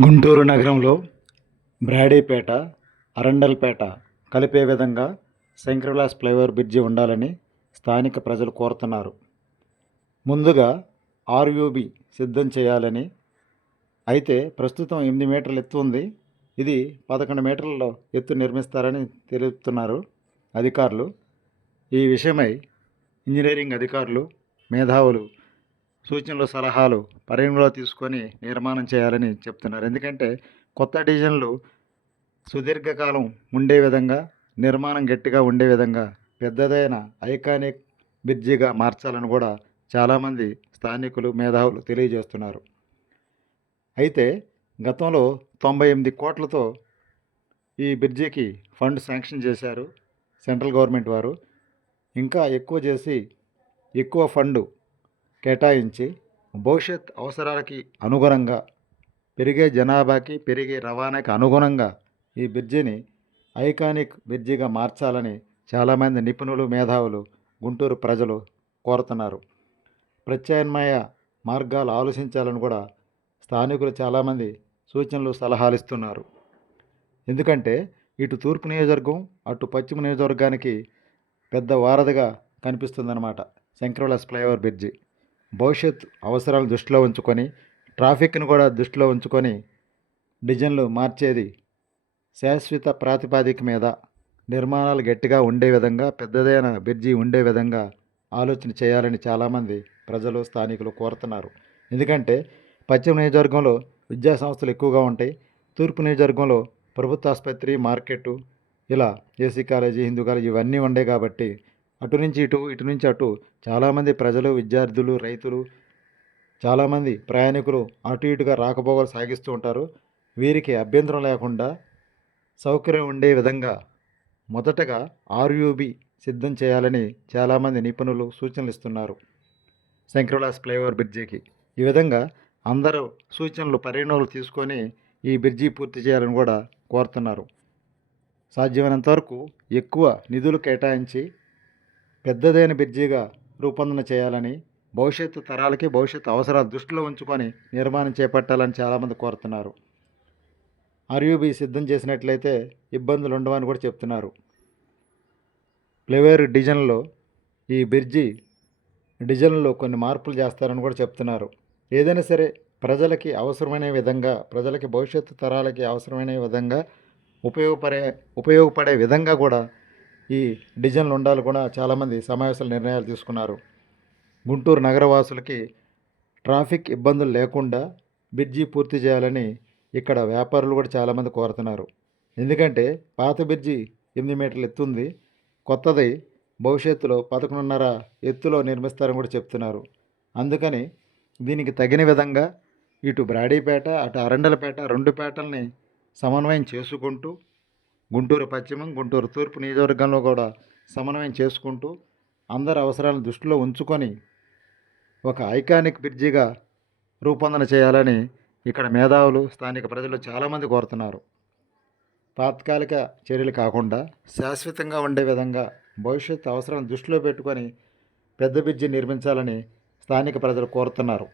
గుంటూరు నగరంలో బ్రాడీపేట అరండల్పేట కలిపే విధంగా శంకర్విలాస్ ఫ్లైఓవర్ బ్రిడ్జి ఉండాలని స్థానిక ప్రజలు కోరుతున్నారు. ముందుగా ఆర్యూబి సిద్ధం చేయాలని. అయితే ప్రస్తుతం ఎనిమిది మీటర్ల ఎత్తు ఉంది. ఇది పదకొండు మీటర్ల ఎత్తు నిర్మిస్తారని తెలుపుతున్నారు అధికారులు. ఈ విషయమై ఇంజనీరింగ్ అధికారులు మేధావులు సూచనలు సలహాలు పరిగణలో తీసుకొని నిర్మాణం చేయాలని చెప్తున్నారు. ఎందుకంటే కొత్త డిజైన్లు సుదీర్ఘకాలం ఉండే విధంగా నిర్మాణం గట్టిగా ఉండే విధంగా పెద్దదైన ఐకానిక్ బ్రిడ్జిగా మార్చాలని కూడా చాలామంది స్థానికులు మేధావులు తెలియజేస్తున్నారు. అయితే గతంలో తొంభై ఎనిమిది కోట్లతో ఈ బ్రిడ్జికి ఫండ్ శాంక్షన్ చేశారు సెంట్రల్ గవర్నమెంట్ వారు. ఇంకా ఎక్కువ చేసి ఎక్కువ ఫండ్ కేటాయించి భవిష్యత్ అవసరాలకి అనుగుణంగా పెరిగే జనాభాకి పెరిగే రవాణాకి అనుగుణంగా ఈ బ్రిడ్జిని ఐకానిక్ బ్రిడ్జిగా మార్చాలని చాలామంది నిపుణులు మేధావులు గుంటూరు ప్రజలు కోరుతున్నారు. ప్రత్యామ్నాయ మార్గాలు ఆలోచించాలని కూడా స్థానికులు చాలామంది సూచనలు సలహాలు ఇస్తున్నారు. ఎందుకంటే ఇటు తూర్పు నియోజకవర్గం అటు పశ్చిమ నియోజకవర్గానికి పెద్ద వారధిగా కనిపిస్తుందన్నమాట శంకరవిలాస్ ఫ్లైఓవర్ బ్రిడ్జి. భవిష్యత్ అవసరాలు దృష్టిలో ఉంచుకొని ట్రాఫిక్ను కూడా దృష్టిలో ఉంచుకొని డిజైన్లు మార్చేది శాశ్వత ప్రాతిపాదిక మీద నిర్మాణాలు గట్టిగా ఉండే విధంగా పెద్దదైన బ్రిడ్జి ఉండే విధంగా ఆలోచన చేయాలని చాలామంది ప్రజలు స్థానికులు కోరుతున్నారు. ఎందుకంటే పశ్చిమ నియోజకవర్గంలో విద్యా సంస్థలు ఎక్కువగా ఉంటాయి. తూర్పు నియోజకవర్గంలో ప్రభుత్వ ఆసుపత్రి మార్కెట్ ఇలా ఏసీ కాలేజీ హిందూ కాలేజీ ఇవన్నీ ఉండే కాబట్టి అటు నుంచి ఇటు ఇటు నుంచి అటు చాలామంది ప్రజలు విద్యార్థులు రైతులు చాలామంది ప్రయాణికులు అటు ఇటుగా రాకపోకలు సాగిస్తూ ఉంటారు. వీరికి అభ్యంతరం లేకుండా సౌకర్యం ఉండే విధంగా మొదటగా ఆర్యూబి సిద్ధం చేయాలని చాలామంది నిపుణులు సూచనలు ఇస్తున్నారు. శంకరలాస్ ఫ్లైఓవర్ బ్రిడ్జికి. ఈ విధంగా అందరూ సూచనలు పరిగణనలు తీసుకొని ఈ బ్రిడ్జి పూర్తి చేయాలని కూడా కోరుతున్నారు. సాధ్యమైనంత వరకు ఎక్కువ నిధులు కేటాయించి పెద్దదైన బ్రిడ్జిగా రూపొందన చేయాలని భవిష్యత్తు తరాలకి భవిష్యత్తు అవసరాలు దృష్టిలో ఉంచుకొని నిర్మాణం చేపట్టాలని చాలామంది కోరుతున్నారు. ఆర్యూబీ సిద్ధం చేసినట్లయితే ఇబ్బందులు ఉండవని కూడా చెప్తున్నారు. ప్లేవేర్ డిజైన్లో ఈ బ్రిడ్జి డిజైన్లో కొన్ని మార్పులు చేస్తారని కూడా చెప్తున్నారు. ఏదైనా సరే ప్రజలకి అవసరమైన విధంగా ప్రజలకి భవిష్యత్తు తరాలకి అవసరమైన విధంగా ఉపయోగపడే ఉపయోగపడే విధంగా కూడా ఈ డిజైన్లు ఉండాలి కూడా చాలామంది సమావేశాలు నిర్ణయాలు తీసుకున్నారు. గుంటూరు నగరవాసులకి ట్రాఫిక్ ఇబ్బందులు లేకుండా బ్రిడ్జి పూర్తి చేయాలని ఇక్కడ వ్యాపారులు కూడా చాలామంది కోరుతున్నారు. ఎందుకంటే పాత బ్రిడ్జి ఎనిమిది మీటర్లు ఎత్తుంది కొత్తది భవిష్యత్తులో పదకొండున్నర ఎత్తులో నిర్మిస్తారని కూడా చెప్తున్నారు. అందుకని దీనికి తగిన విధంగా ఇటు బ్రాడీపేట అటు అరండలపేట రెండు పేటల్ని సమన్వయం చేసుకుంటూ గుంటూరు పశ్చిమం గుంటూరు తూర్పు నియోజకవర్గంలో కూడా సమన్వయం చేసుకుంటూ అందరి అవసరాలను దృష్టిలో ఉంచుకొని ఒక ఐకానిక్ బ్రిడ్జిగా రూపొందన చేయాలని ఇక్కడ మేధావులు స్థానిక ప్రజలు చాలామంది కోరుతున్నారు. తాత్కాలిక చర్యలు కాకుండా శాశ్వతంగా ఉండే విధంగా భవిష్యత్తు అవసరాలను దృష్టిలో పెట్టుకొని పెద్ద బ్రిడ్జి నిర్మించాలని స్థానిక ప్రజలు కోరుతున్నారు.